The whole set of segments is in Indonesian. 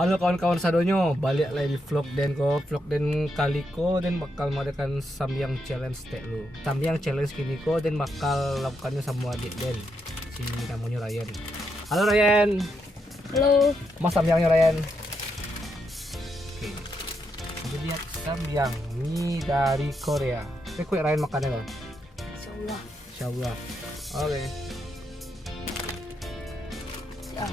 Halo kawan-kawan sadonyo, balik lagi di vlog den kali ko den bakal mengadakan samyang challenge tek lu. Samyang challenge kini ko den bakal lakukannya sama adik den. Si namanya Ryan. Halo Ryan. Halo. Mas samyangnya Ryan. Oke. Jadi lihat samyang ini dari Korea. Kue Ryan makannya loh. Insyaallah. Insyaallah. Oke. Ya.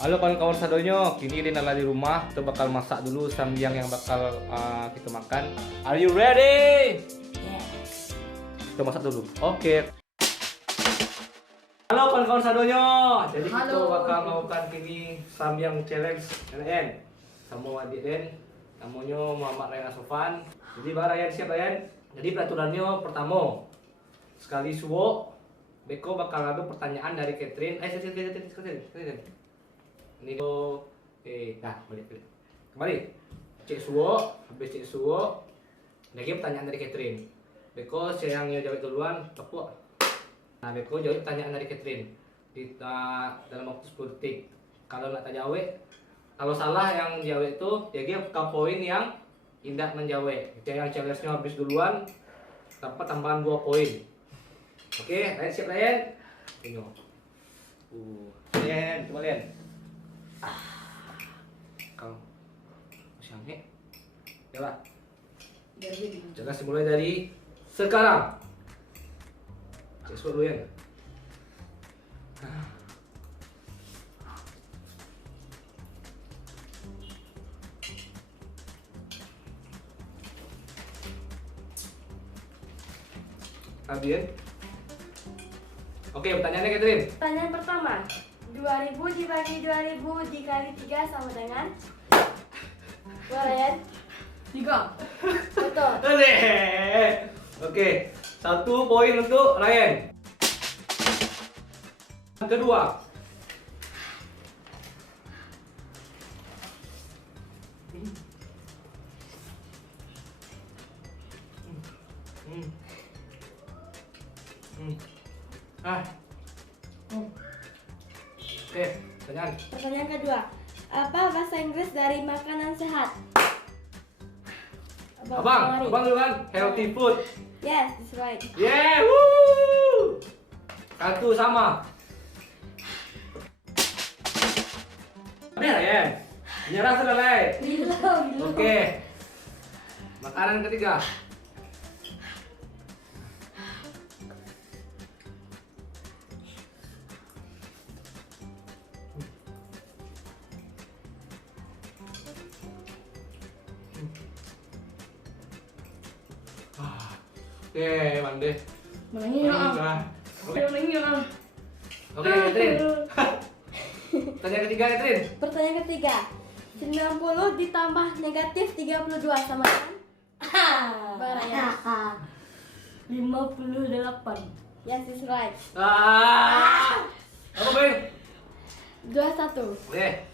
Halo kawan-kawan sadonyo, kini Dina lagi di rumah. Kita bakal masak dulu samyang yang bakal kita makan. Are you ready? Yeah. Kita masak dulu. Oke. Halo kawan-kawan sadonyo. Jadi kita Halo. bakal melakukan kini samyang challenge LN sama adik Den. Namanya Muhammad Ryan Asofan. Jadi Bang Ryan siap Ryan. Jadi peraturannya pertama, sekali suwo Beko bakal ada pertanyaan dari Catherine. Ini tuh, balik. Kembali. Cek suwo, habis cek suwo, lagi pertanyaan dari Catherine. Beko yang jawab duluan, tepuk. Nah, Beko jawab pertanyaan dari Catherine. Kita dalam waktu 10 detik. Kalau nggak terjawab, kalau salah yang jawab itu, dia ke poin yang tidak menjawab. Yang challenge-nya habis duluan, dapat tambahan 2 poin. Oke, Ryan siap Ryan? Tengok. Ryan, coba Ryan. Kau siangnya ya jangan dimulai dari sekarang. Cek dulu ya. Abian. Oke, pertanyaannya Catherine. Pertanyaan pertama. 2000 dibagi 2000 dikali 3 sama dengan Ryan? 3. Betul. Oke, 1 poin untuk Ryan. Yang kedua. Oke, pertanyaan. Pertanyaan kedua. Apa bahasa Inggris dari makanan sehat? Abang dulu kan, healthy food. Yes, that's right. Yeah, woo! Satu sama. Benar ya? Menyerah sudah, Lay. Belum. Oke. Makanan ketiga. Oke, mande. Menengah. Oke, Menengah. Catherine. Pertanyaan ketiga, Catherine. Pertanyaan ketiga. 90 ditambah negatif 32 sama dengan Baraya. 58. Yes, is right. Apa Ben? 21. Oke.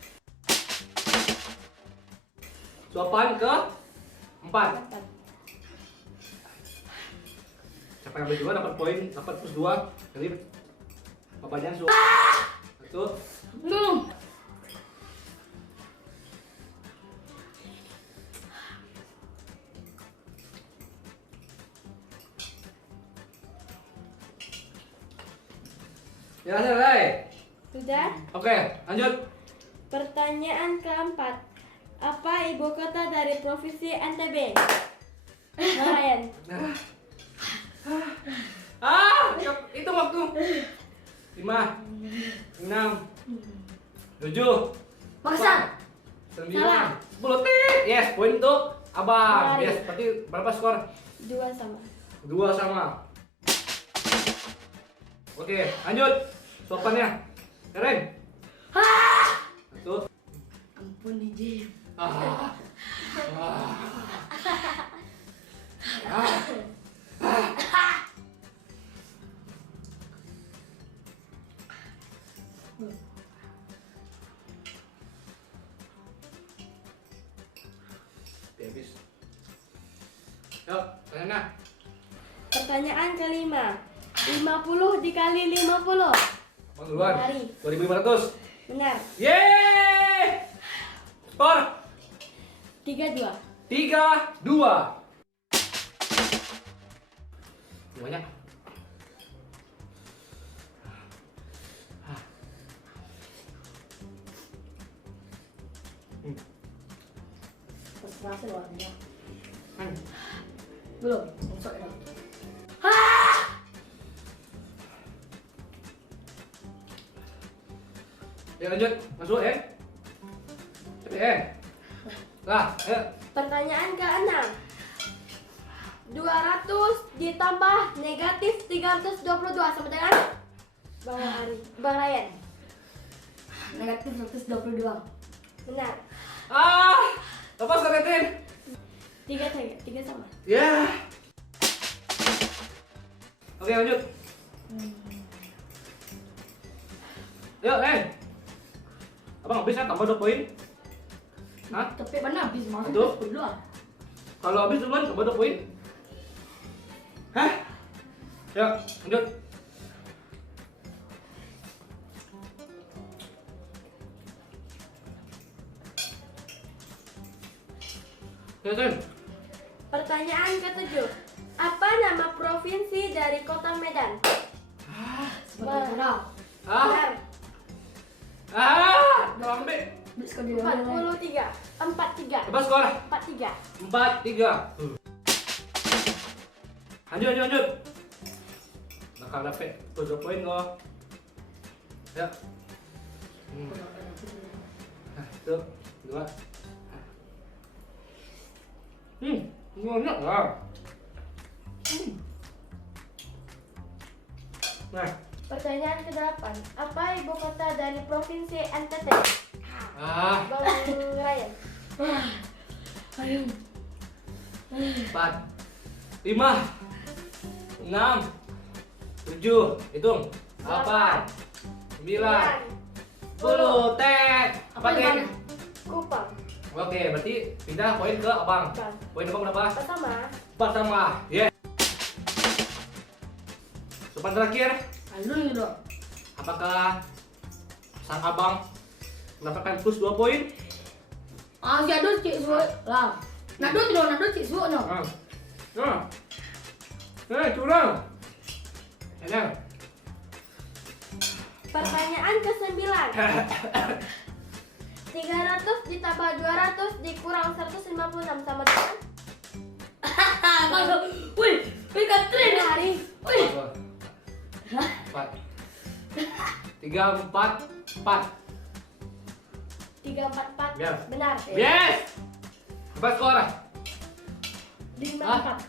Jawaban ke 4. Siapa yang ambil 2 dapat poin, dapat plus 2. Jadi papanya sudah. Satu. Belum. Ya, selesai. Sudah? Oke, lanjut. Pertanyaan keempat. Apa ibu kota dari provinsi NTB? Ryan. Itu waktu. 5, 6, 7, Maksa. 9, Salah. 10 tit. Yes, poin untuk Abang. Lari. Yes, berarti berapa skor? 2 sama. 2 sama. Oke, lanjut. Sopannya. Keren. Satu. Ampun DJ. Ah. Habis. Yuk, tanya. Pertanyaan kelima. 50 dikali 50. Bang duluan. Lari. 2500. Benar. Yeay! Skor 3-2. 3-2. Banyak. Perasaan warnanya. Hmm. Belum, masuk ya. Ya lanjut, masuk ya. Cepet ya. Lah, ayo. Pertanyaan ke-6. 200 ditambah negatif 322 sama dengan Bang Ryan. Negatif 122. Benar. Lepas Kak Catherine. 3 sama. Ya. Oke, lanjut. Yuk, Abang habis ya, tambah 2 poin. Hah? Tapi mana habis masuk Aduh. ke 10 ah. Kalau habis duluan tambah 2 poin. Hah? Yuk, lanjut. Catherine. Pertanyaan ke-7. Apa nama provinsi dari Kota Medan? Sebentar kurang. Benar. Udah ambil. Habis ke dia. 43. 4-3. Lepas skor. 4-3. 4-3. Lanjut. Bakal dapet 7 poin kok. Ya. Satu, 2. Banyak lah. Nah, Pertanyaan ke-8. Apa ibu kota dari provinsi NTT? Bang Ryan. Ayo. 4, 5, 6, 7, hitung 8, 9, 10, tek. Apa Apa tek? gimana? Kupang. Oke, berarti pindah poin ke abang. Bang. Poin abang berapa? Pertama. 4 sama. Yeah. Sopan terakhir, Ayo dulu. apakah sang abang mendapatkan plus 2 poin? Ah, si ado cik suo lah. Nado cik suo no. Curang. Enak. Pertanyaan ke-9. 300 ditambah 200 dikurang 156 sama dengan Wih, Catherine. hari. Wih. 4. 3, 4, 4. 344. Biar. Benar. Yes. Apa skor? 54.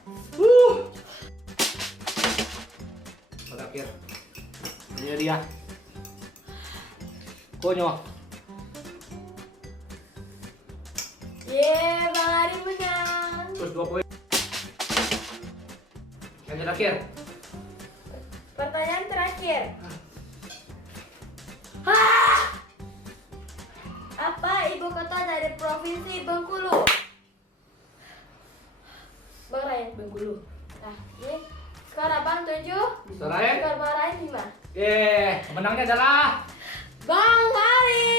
Terakhir. Ini dia. Konyol. Bang Ari menang. Plus 2 poin. Yang terakhir. Pertanyaan terakhir. Apa ibu kota dari provinsi Bengkulu? Bang Ryan. Bengkulu. Nah, ini skor abang 7. Serain. Skor Bang Ryan 5. Pemenangnya adalah Bang Ari.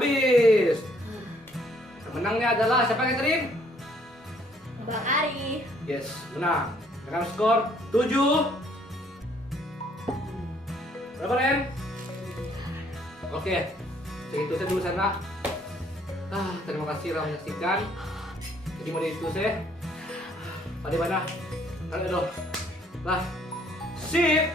habis. Pemenangnya adalah siapa yang Catherine? Bang Ari. Yes, menang. Dengan skor 7. Berapa, Ren? Oke, segitu saja dulu sana. Terima kasih telah menyaksikan. Jadi mau itu saya. Pada mana? Halo, lah. Sip.